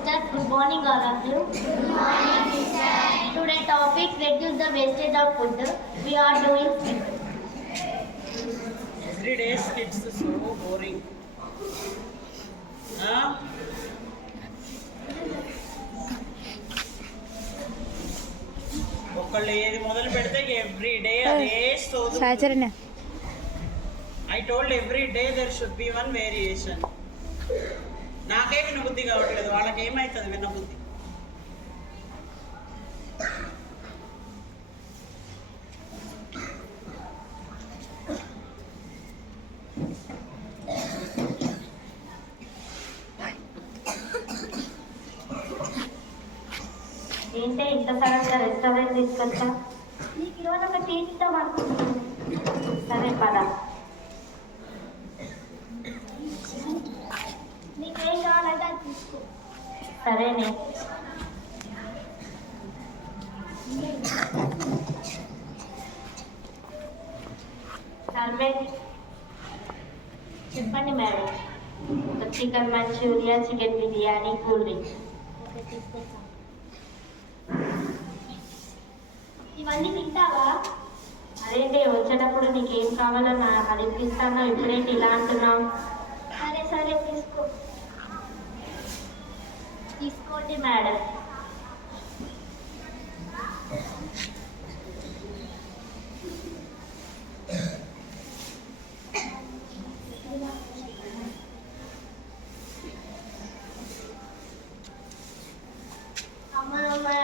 sister. Good morning, all of you. Good morning, sister. Today topic reduce the wastage of food. We are doing. Every day it's so boring. ఒకళ్ళు ఏది మొదలు పెడితే every day అదే సోదు. I told every day there should be one variation. నాకే వినబుద్ధి కావట్లేదు, వాళ్ళకి ఏమవుతుంది వినబుద్ధి? ఏంటే ఇంత సడన్గా రెస్టారెంట్ తీసుకొచ్చా? నీకు ఈరోజు ఒక టీచ్ ఇద్దాం అనుకుంటున్నాను. సరే పద. నీకేం కావాలంటే అది తీసుకో. సరేనే. సర్వే చెప్పండి madam. Chicken Manchuria, chicken biryani, cool drinks. ఇవన్నీ తింటావా? అదేంటి వచ్చేటప్పుడు నీకేం కావాలో అది ఇప్పిస్తాను, ఇప్పుడేంటి ఇలా అంటున్నావు? సరే సరే తీసుకోండి మేడం.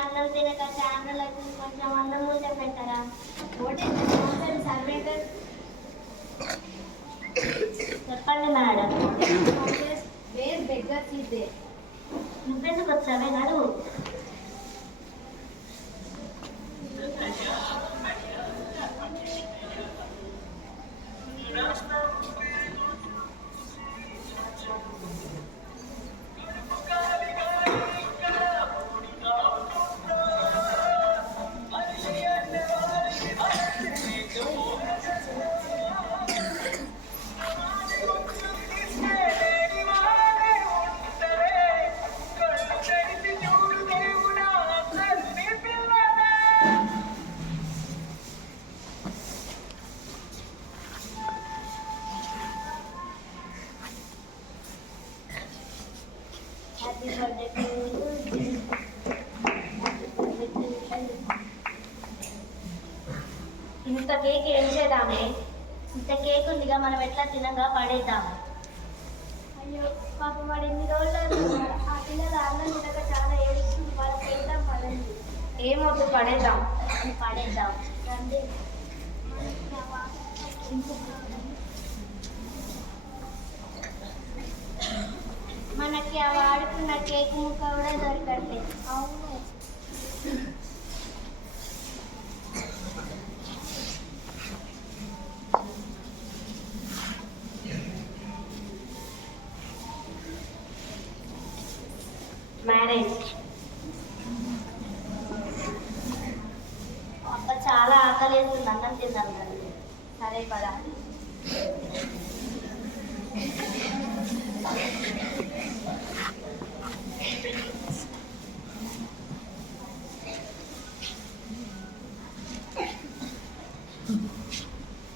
అన్నం తినక ఛానల్ కొంచెం అన్నం ముందే పెట్టరా? చెప్పండి మేడం. నువ్వెందుకు వచ్చావే నడు. ఇంత కేక్ ఏం చేద్దామే? ఇంత కేక్ ఉందిగా, మనం ఎట్లా తినగా పడేద్దాము. అయ్యో పాప వాడు ఎన్ని రోజులు ఆ పిల్లలు అన్నం తినక చాలా ఏడుస్తుంది. వాళ్ళకి వెళ్దాం పడండి. ఏమొద్దు పడేద్దాం. రండి. మనకి ఆ వాడుకున్న కేక్ ముక్క కూడా దొరకట్లేదు. అవును. మ్యారేజ్ అబ్బా చాలా ఆకలేస్తుంది, అన్నం తిందాం కదా. సరే పదా.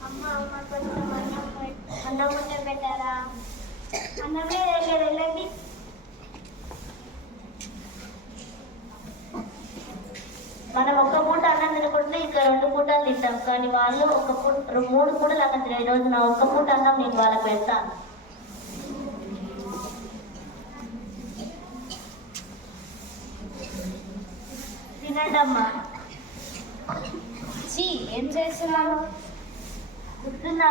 అమ్మ కొంచెం అన్నం ముందే పెట్టారా? అన్నమే లేదు, వెళ్ళండి. మనం ఒక్క పూట అన్నం తినకుంటే ఇంకా 2 పూటలు తింటాం, కానీ వాళ్ళు 3 పూటలు అన్నం తిన. ఈరోజు నా ఒక్క పూట అన్నం నేను వాళ్ళకి పెడతాను. తినండి అమ్మా. ఏం చేస్తున్నాను? గుర్తుందా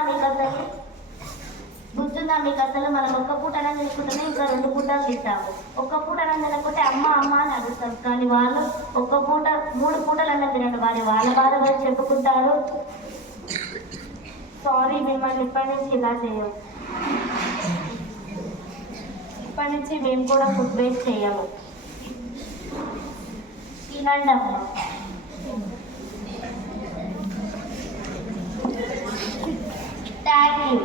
మీకు అసలు మనం ఒక్క పూట అన్నం తినుకుంటేనే ఇంకా 2 పూటలు తింటాము. ఒక్క పూట అన్నం తినకుంటే అమ్మ అని అడుగుతారు, కానీ వాళ్ళు 1 పూట 3 పూటలు అన్నం తినండి. వాళ్ళ బాధ గురించి చెప్పుకుంటారు. సారీ, మిమ్మల్ని ఇప్పటి నుంచి ఇలా చేయము. ఇప్పటి నుంచి మేము కూడా ఫుడ్ వేస్ట్ చేయము. తినండి అమ్మ. Thank you.